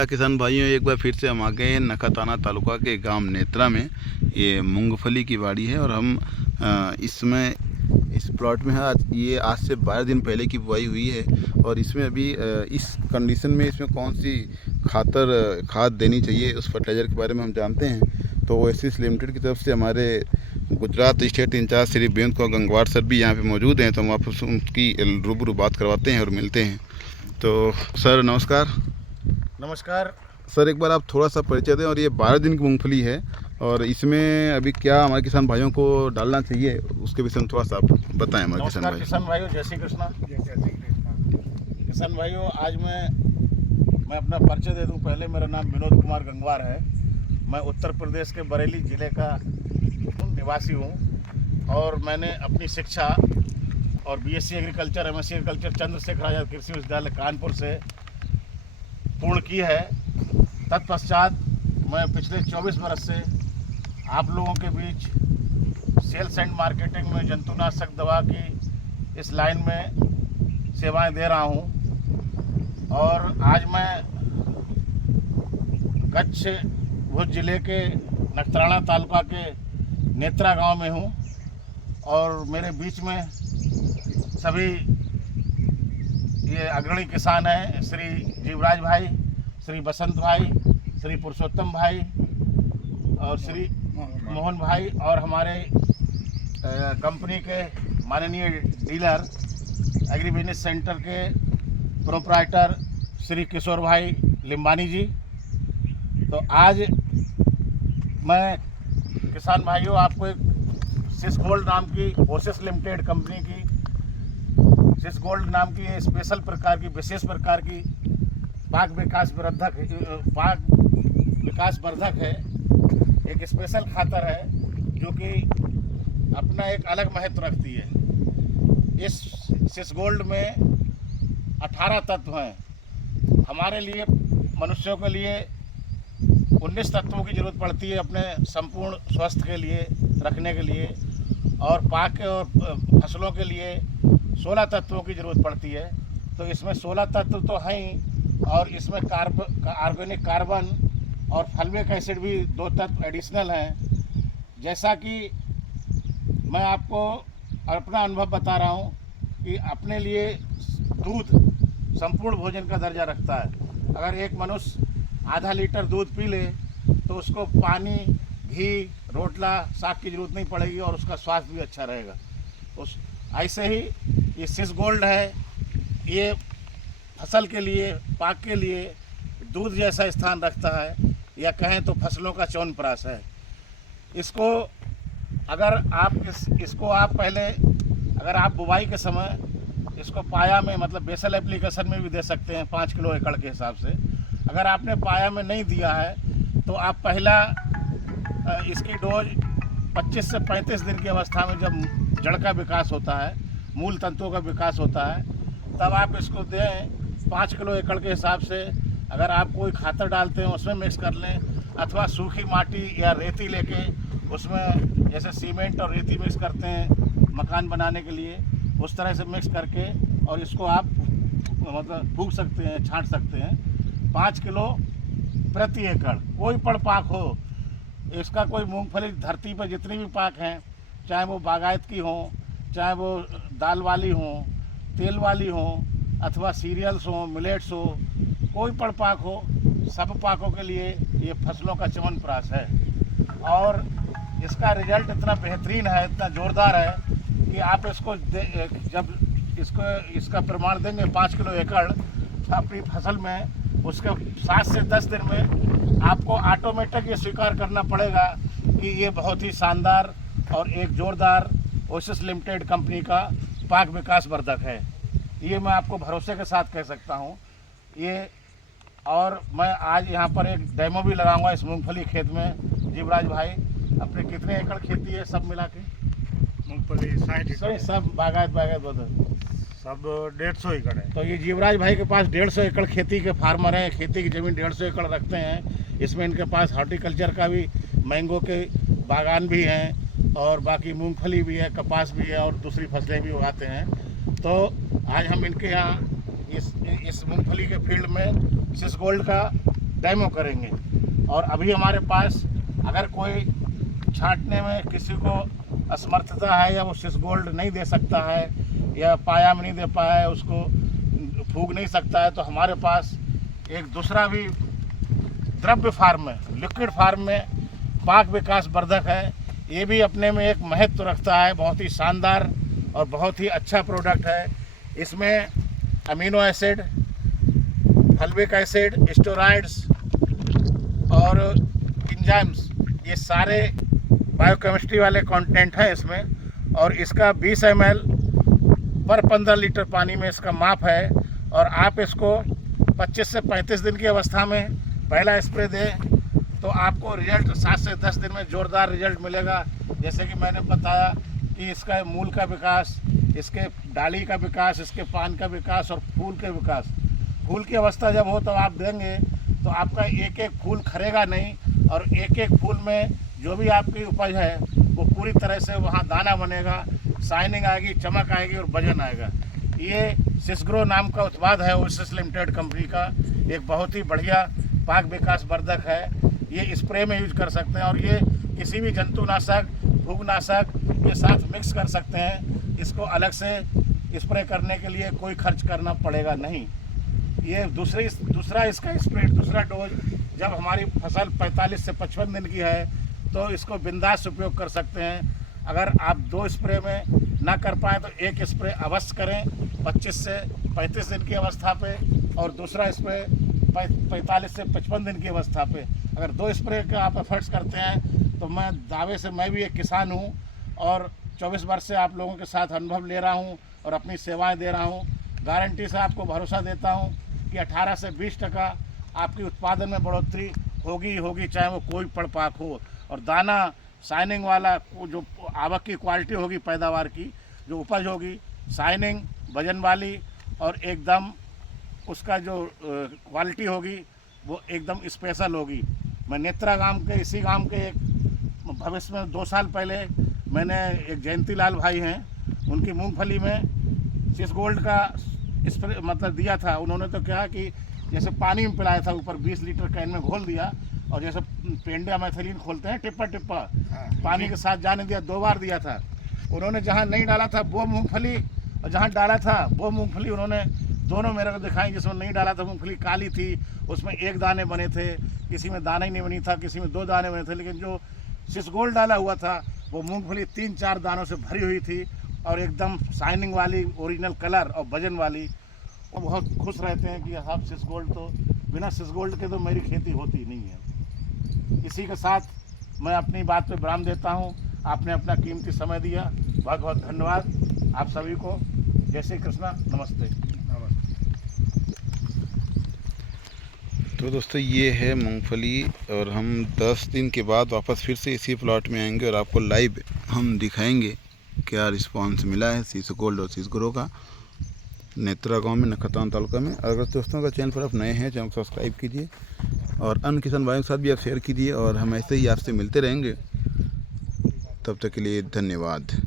किसान भाइयों, एक बार फिर से हम आ गए हैं नखताना तालुका के गांव नेत्रा में। ये मूंगफली की बाड़ी है और हम इसमें इस प्लॉट में है। आज से 12 दिन पहले की बुआई हुई है और इसमें अभी इस कंडीशन में इसमें कौन सी खाद देनी चाहिए उस फर्टिलाइज़र के बारे में हम जानते हैं। तो ओएसिस लिमिटेड की तरफ से हमारे गुजरात स्टेट इंचार्ज श्री बेंत कौर गंगवार सर भी यहाँ पे मौजूद हैं, तो हम आपसे उनकी रूबरू बात करवाते हैं और मिलते हैं। तो सर नमस्कार। नमस्कार सर, एक बार आप थोड़ा सा परिचय दें। और ये 12 दिन की मूंगफली है और इसमें अभी क्या हमारे किसान भाइयों को डालना चाहिए उसके विषय में थोड़ा सा आप बताएं हमारे किसान भाई। किसान भाइयों, जय श्री कृष्णा। किसान भाइयों, आज मैं अपना परिचय दे दूं। पहले मेरा नाम विनोद कुमार गंगवार है। मैं उत्तर प्रदेश के बरेली ज़िले का निवासी हूं और मैंने अपनी शिक्षा और BSc agriculture, MSc agriculture Chandrashekhar Azad Krishi Vishwavidyalaya Kanpur से पूर्ण की है। तत्पश्चात मैं पिछले 24 बरस से आप लोगों के बीच सेल्स एंड मार्केटिंग में जंतुनाशक दवा की इस लाइन में सेवाएं दे रहा हूं। और आज मैं कच्छ भुज जिले के नखत्राना तालुका के नेत्रा गांव में हूं और मेरे बीच में सभी ये अग्रणी किसान हैं, श्री जीवराज भाई, श्री बसंत भाई, श्री पुरुषोत्तम भाई और श्री मोहन भाई और हमारे कंपनी के माननीय डीलर एग्री बिजनेस सेंटर के प्रोप्राइटर श्री किशोर भाई लिम्बानी जी। तो आज मैं किसान भाइयों आपको एक सिस गोल्ड नाम की ओएसिस लिमिटेड कंपनी की सिस गोल्ड नाम की स्पेशल प्रकार की विशेष प्रकार की पाक विकास वर्धक है। एक स्पेशल खातर है जो कि अपना एक अलग महत्व रखती है। इस सिस गोल्ड में 18 तत्व हैं। हमारे लिए मनुष्यों के लिए 19 तत्वों की ज़रूरत पड़ती है अपने संपूर्ण स्वास्थ्य के लिए रखने के लिए, और पाक और फसलों के लिए 16 तत्वों की ज़रूरत पड़ती है। तो इसमें 16 तत्व तो हैं ही, और इसमें ऑर्गेनिक कार्बन और फल्विक एसिड भी 2 तत्व एडिशनल हैं। जैसा कि मैं आपको अपना अनुभव बता रहा हूँ कि अपने लिए दूध संपूर्ण भोजन का दर्जा रखता है। अगर एक मनुष्य आधा लीटर दूध पी ले तो उसको पानी, घी, रोटला, साग की ज़रूरत नहीं पड़ेगी और उसका स्वास्थ्य भी अच्छा रहेगा। ऐसे ही ये सिस गोल्ड है, ये फसल के लिए, पाक के लिए दूध जैसा स्थान रखता है, या कहें तो फसलों का च्यवनप्राश है। इसको अगर आप इसको आप पहले अगर आप बुवाई के समय इसको पाया में, मतलब बेसल एप्लीकेशन में भी दे सकते हैं 5 किलो एकड़ के हिसाब से। अगर आपने पाया में नहीं दिया है तो आप पहला इसकी डोज 25 से 35 दिन की अवस्था में, जब जड़ का विकास होता है, मूल तंतुओं का विकास होता है, तब आप इसको दें 5 किलो एकड़ के हिसाब से। अगर आप कोई खातर डालते हैं उसमें मिक्स कर लें, अथवा सूखी माटी या रेती लेके उसमें जैसे सीमेंट और रेती मिक्स करते हैं मकान बनाने के लिए, उस तरह से मिक्स करके और इसको आप मतलब फूंक सकते हैं, छांट सकते हैं। 5 किलो प्रति एकड़ कोई पण पाक हो, इसका कोई मूंगफली धरती पर जितनी भी पाक हैं, चाहे वो बागायत की हो, चाहे वो दाल वाली हो, तेल वाली हो, अथवा सीरियल्स हो, मिलेट्स हो, कोई पण पाक हो, सब पाकों के लिए ये फसलों का च्यवनप्राश है। और इसका रिजल्ट इतना बेहतरीन है, इतना ज़ोरदार है कि आप इसको जब इसका प्रमाण देंगे 5 किलो एकड़ अपनी फसल में, उसके 7 से 10 दिन में आपको ऑटोमेटिक ये स्वीकार करना पड़ेगा कि ये बहुत ही शानदार और एक ज़ोरदार ओएसिस लिमिटेड कंपनी का पाक विकास वर्धक है। ये मैं आपको भरोसे के साथ कह सकता हूँ ये। और मैं आज यहाँ पर एक डेमो भी लगाऊंगा इस मूंगफली खेत में। जीवराज भाई, अपने कितने एकड़ खेती है सब मिला के? मूंगफली 60 एकड़, सब बागायत बदल सब 150 एकड़ है। तो ये जीवराज भाई के पास 150 एकड़ खेती के फार्मर हैं, खेती की ज़मीन 150 एकड़ रखते हैं। इसमें इनके पास हॉर्टिकल्चर का भी, मैंगो के बागान भी हैं और बाकी मूंगफली भी है, कपास भी है और दूसरी फसलें भी उगाते हैं। तो आज हम इनके यहाँ इस मूंगफली के फील्ड में सिस गोल्ड का डेमो करेंगे। और अभी हमारे पास अगर कोई छांटने में किसी को असमर्थता है या वो सिस गोल्ड नहीं दे सकता है या पाया में नहीं दे पाया है, उसको फूंक नहीं सकता है, तो हमारे पास एक दूसरा भी द्रव्य फार्म है, लिक्विड फार्म में पाक विकास वर्धक है। ये भी अपने में एक महत्व रखता है, बहुत ही शानदार और बहुत ही अच्छा प्रोडक्ट है। इसमें amino acid, fulvic acid, steroids और एंजाइम्स, ये सारे बायोकेमिस्ट्री वाले कंटेंट हैं इसमें। और इसका 20 ml पर 15 लीटर पानी में इसका माप है। और आप इसको 25 से 35 दिन की अवस्था में पहला स्प्रे दें तो आपको रिजल्ट 7 से 10 दिन में ज़ोरदार रिजल्ट मिलेगा। जैसे कि मैंने बताया कि इसका मूल का विकास, इसके डाली का विकास, इसके पान का विकास और फूल के विकास। फूल की अवस्था जब हो तो आप देंगे तो आपका एक एक फूल खरेगा नहीं और एक एक फूल में जो भी आपकी उपज है वो पूरी तरह से वहाँ दाना बनेगा, शाइनिंग आएगी, चमक आएगी और वजन आएगा। ये सिसग्रो नाम का उत्पाद है ओएसिस लिमिटेड कंपनी का, एक बहुत ही बढ़िया पाक विकास वर्धक है। ये स्प्रे में यूज कर सकते हैं और ये किसी भी जंतुनाशक, फूगनाशक के साथ मिक्स कर सकते हैं। इसको अलग से स्प्रे करने के लिए कोई खर्च करना पड़ेगा नहीं। ये दूसरा इसका स्प्रे, दूसरा डोज जब हमारी फसल 45 से 55 दिन की है तो इसको बिंदास उपयोग कर सकते हैं। अगर आप 2 स्प्रे में ना कर पाएँ तो एक स्प्रे अवश्य करें 25 से 35 दिन की अवस्था पे और दूसरा स्प्रे 45 से 55 दिन की अवस्था पे। अगर 2 स्प्रे का आप एफर्ट्स करते हैं तो मैं दावे से, मैं भी एक किसान हूँ और 24 वर्ष से आप लोगों के साथ अनुभव ले रहा हूँ और अपनी सेवाएं दे रहा हूँ। गारंटी से आपको भरोसा देता हूँ कि 18 से 20% आपकी उत्पादन में बढ़ोतरी होगी ही होगी, चाहे वो कोई पड़पाक हो। और दाना शाइनिंग वाला, जो आवक की क्वालिटी होगी, पैदावार की जो उपज होगी, शाइनिंग, वजन वाली और एकदम उसका जो क्वालिटी होगी वो एकदम स्पेशल होगी। मैं नेत्रा गांव के, इसी गांव के एक भविष्य में 2 साल पहले मैंने एक जयंती लाल भाई हैं, उनकी मूंगफली में सिस गोल्ड का स्प्रे मतलब दिया था। उन्होंने तो क्या कि जैसे पानी में पिलाया था, ऊपर 20 लीटर कैन में घोल दिया और जैसे पेंडिया मैथिलीन खोलते हैं टिप्पा पानी के साथ जाने दिया, 2 बार दिया था। उन्होंने जहाँ नहीं डाला था वो मूंगफली और जहाँ डाला था वो मूंगफली उन्होंने दोनों मेरे को दिखाई। जिसमें नहीं डाला था मूंगफली काली थी, उसमें 1 दाने बने थे, किसी में दाना ही नहीं बनी था, किसी में 2 दाने बने थे। लेकिन जो सिस गोल्ड डाला हुआ था वो मूंगफली 3-4 दानों से भरी हुई थी और एकदम शाइनिंग वाली, ओरिजिनल कलर और वजन वाली। वो बहुत खुश रहते हैं कि साहब सिस गोल्ड, तो बिना सिस गोल्ड के तो मेरी खेती होती नहीं है। इसी के साथ मैं अपनी बात पे विराम देता हूँ। आपने अपना कीमती समय दिया, बहुत बहुत धन्यवाद आप सभी को। जय श्री कृष्णा, नमस्ते। तो दोस्तों ये है मूंगफली और हम 10 दिन के बाद वापस फिर से इसी प्लॉट में आएंगे और आपको लाइव हम दिखाएंगे क्या रिस्पांस मिला है सिस गोल्ड और सिसग्रो का नेत्रा गांव में, नखतान तालुका में। अगर दोस्तों का चैनल पर आप नए हैं, चैनल को सब्सक्राइब कीजिए और अन्य किसान भाइयों के साथ भी आप शेयर कीजिए और हम ऐसे ही आपसे मिलते रहेंगे। तब तक के लिए धन्यवाद।